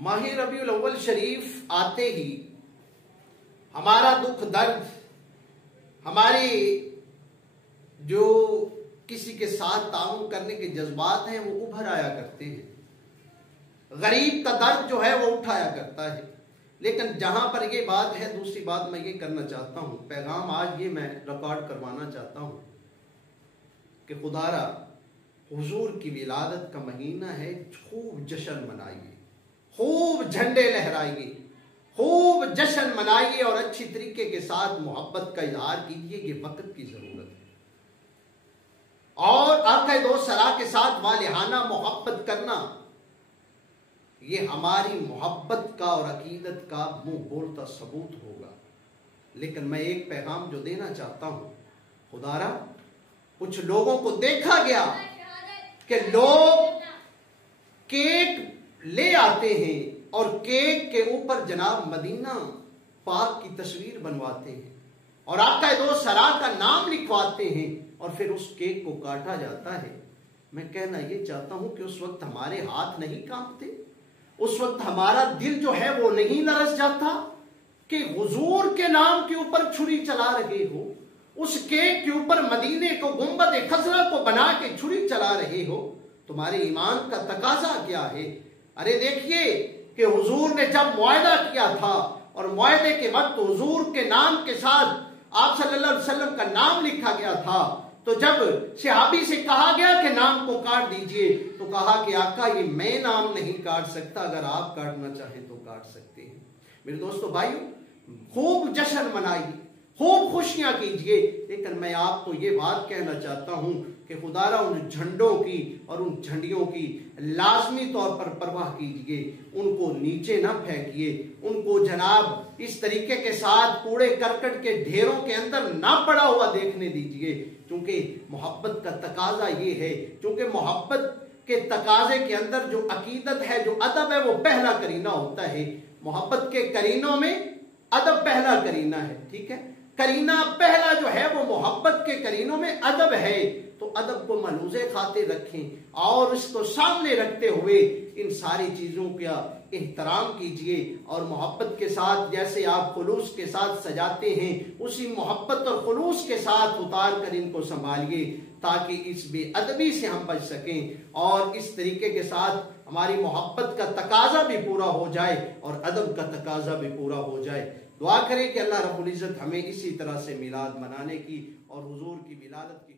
माह रबीउल अव्वल शरीफ आते ही हमारा दुख दर्द, हमारे जो किसी के साथ ताउन करने के जज्बात हैं वो उभर आया करते हैं। गरीब का दर्द जो है वो उठाया करता है। लेकिन जहां पर ये बात है, दूसरी बात मैं ये करना चाहता हूं, पैगाम आज ये मैं रिकॉर्ड करवाना चाहता हूं कि खुदारा हुजूर की विलादत का महीना है, खूब जश्न मनाइए, खूब झंडे लहराइए, खूब जश्न मनाइए और अच्छी तरीके के साथ मोहब्बत का इजहार कीजिए। ये वक्त की जरूरत है और आका दो सरा के साथ वालिहाना मोहब्बत करना, ये हमारी मोहब्बत का और अकीदत का मुंह बोलता सबूत होगा। लेकिन मैं एक पैगाम जो देना चाहता हूं, खुदारा कुछ लोगों को देखा गया कि लोग केक ले आते हैं और केक के ऊपर जनाब मदीना पाक की तस्वीर बनवाते हैं और आका दो सरा का नाम लिखवाते हैं और फिर उस केक को काटा जाता है। मैं कहना ये चाहता हूं कि उस वक्त हमारे हाथ नहीं कांपते, उस वक्त हमारा दिल जो है वो नहीं लरस जाता कि हुजूर के नाम के ऊपर छुरी चला रहे हो, उस केक के ऊपर मदीने को गुंबद खजरा को बना के छुरी चला रहे हो। तुम्हारे ईमान का तकाजा क्या है? अरे देखिए कि हुजूर ने जब मुआहदा किया था और मुआहदे के वक्त हुजूर के नाम के साथ आप सल्लल्लाहु अलैहि वसल्लम का नाम लिखा गया था, तो जब सहाबी से कहा गया कि नाम को काट दीजिए तो कहा कि आका ये मैं नाम नहीं काट सकता, अगर आप काटना चाहें तो काट सकते हैं। मेरे दोस्तों भाइयों, खूब जश्न मनाइए, खूब खुशियां कीजिए, लेकिन मैं आपको ये बात कहना चाहता हूं कि खुदारा उन झंडों की और उन झंडियों की लाजमी तौर पर परवाह कीजिए, उनको नीचे ना फेंकिए, उनको जनाब इस तरीके के साथ कूड़े करकट के ढेरों के अंदर ना पड़ा हुआ देखने दीजिए। क्योंकि मोहब्बत का तकाजा ये है, क्योंकि मोहब्बत के तकाजे के अंदर जो अकीदत है, जो अदब है, वो पहला करीना होता है। मोहब्बत के करीनों में अदब पहला करीना है, ठीक है। करीना पहला जो है वो मोहब्बत के करीनों में अदब है, तो अदब को मलूज़े खातिर रखें और इसको सामने रखते हुए इन सारी चीजों का एहतराम कीजिए और मोहब्बत के साथ जैसे आप खुलूस के साथ सजाते हैं, उसी मोहब्बत और खुलूस के साथ उतार कर इनको संभालिए ताकि इस बेअदबी से हम बच सकें और इस तरीके के साथ हमारी मोहब्बत का तकाजा भी पूरा हो जाए और अदब का तकाजा भी पूरा हो जाए। दुआ करें कि अल्लाह रब्बुल इज्जत हमें इसी तरह से मिलाद मनाने की और हुजूर की विलादत की